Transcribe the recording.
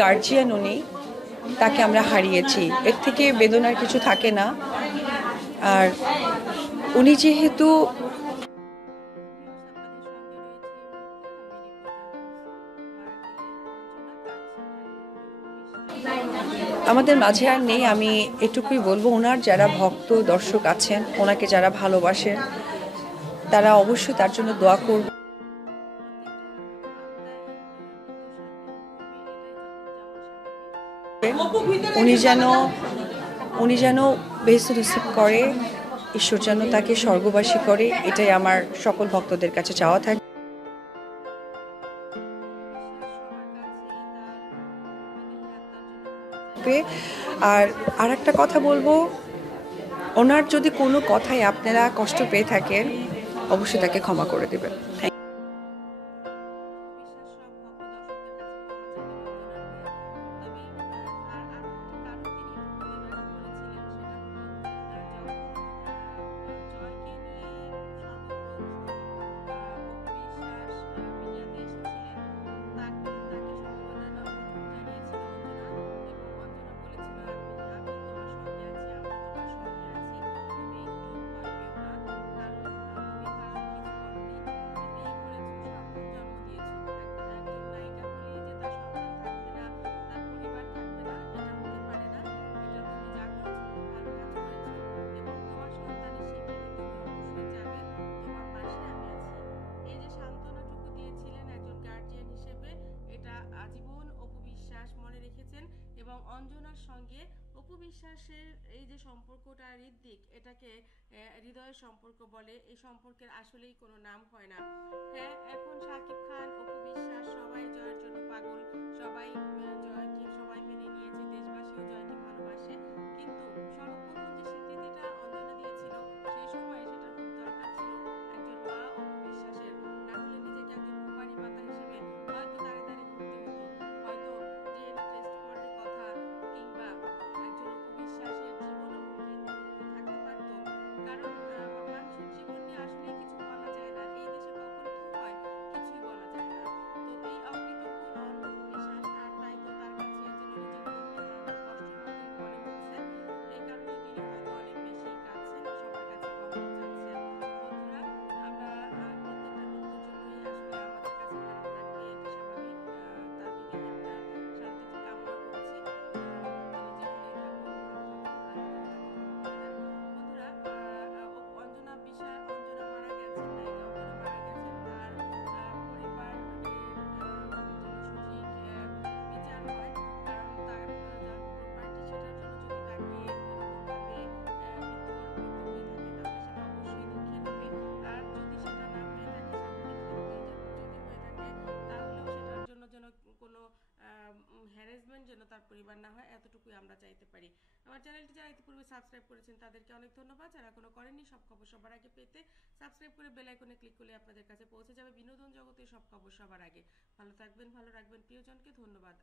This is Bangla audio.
গার্জিয়ান উনি, তাকে আমরা হারিয়েছি, এর থেকে বেদনার কিছু থাকে না। আর উনি যেহেতু আমাদের মাঝে আর নেই, আমি এটুকুই বলবো, ওনার যারা ভক্ত দর্শক আছেন, ওনাকে যারা ভালোবাসেন, তারা অবশ্যই তার জন্য দোয়া করবে। উনি যেন বেহেশত নসিব করে, ঈশ্বর যেন তাকে স্বর্গবাসী করে, এটাই আমার সকল ভক্তদের কাছে চাওয়া থাকে। আর একটা কথা বলবো, ওনার যদি কোনো কথায় আপনারা কষ্ট পেয়ে থাকেন, অবশ্যই তাকে ক্ষমা করে দেবেন। এবং অঞ্জনার সঙ্গে অপু বিশ্বাসের এই যে সম্পর্কটা হৃদ্দিক, এটাকে হৃদয়ের সম্পর্ক বলে। এই সম্পর্কের আসলেই কোনো নাম হয় না। হ্যাঁ, এখন শাকিব খান, অপু বিশ্বাস সবাই জয়ের জন্য পাগল, সবাই জয়কে সবাই মেনে নিয়েছে, দেশবাসীও জয়কে ভালোবাসে। কিন্তু সর্বপ্রথম যে স্বীকৃতিটা অঞ্জনা দিয়েছিল, সেই সময় সেটা খুব দরকার ছিল একজন মা অপু বিশ্বাসের। না হলে নিজেকে একজন কুমারী মাতা হিসেবে হয়তো দাঁড়িয়ে দাঁড়িয়ে ঘুরতে হতো, হয়তো ডিএনএ টেস্ট করার কথা, কিংবা একজন অপু বিশ্বাসের জীবনও হুমকির মুখে থাকতে পারত। কারণ মানুষের জীবন নিয়ে আসলে কিছু বলা যায় না, এই দেশে কখন কি হয় কিছুই বলা যায় না। তো এই অকৃতজ্ঞ নন অপু বিশ্বাস, আর তাই তো তার কাছে যেন নিজের বোনকে হারানোর কষ্টের মতোই মনে হচ্ছে। এই কারণে তিনি হয়তো অনেক বেশি কাঁদছেন, সবার কাছে ক্ষমাও চাচ্ছেন। বন্ধুরা, আমরা প্রত্যেকটা মৃত্যুর জন্যই আসলে আমাদের কাছে খারাপ লাগবে, এটা স্বাভাবিক। তার বিদেহে আমরা শান্তিতে কামনা করছি। তিনি যেখানেই থাকুন, ভালো থাকুন, আল্লাহ যেন তাকে ক্ষমা করে দেন। বন্ধুরা, অঞ্জনা মারা গেছেন, নায়িকা অঞ্জনা মারা গেছেন, তার পরিবারের যেন সঠিক বিচার হয়। কারণ তার যা প্রপার্টি, সেটার জন্য যদি তাকে এরকমভাবে মৃত্যুবরণ করতে হয়ে থাকে, তাহলে সেটা অবশ্যই দুঃখের হবে। আর যদি সেটা না হয়ে থাকে, সাময়িক ক্ষেত্রে যদি হয়ে থাকে, তাহলেও সেটার জন্য যেন কোনো হ্যারাসমেন্ট যেন তার পরিবার না হয়, এতটুকুই আমরা চাইতে পারি। আমার চ্যানেলটি যারা ইতিপূর্বে সাবস্ক্রাইব করেছেন তাদেরকে অনেক ধন্যবাদ। যারা এখনো করেননি, সব খবর সবার আগে পেতে সাবস্ক্রাইব করে বেল আইকনে ক্লিক করলে আপনাদের কাছে পৌঁছে যাবে বিনোদন জগতের সব খবর সবার আগে। ভালো থাকবেন, ভালো রাখবেন প্রিয়জনকে। ধন্যবাদ।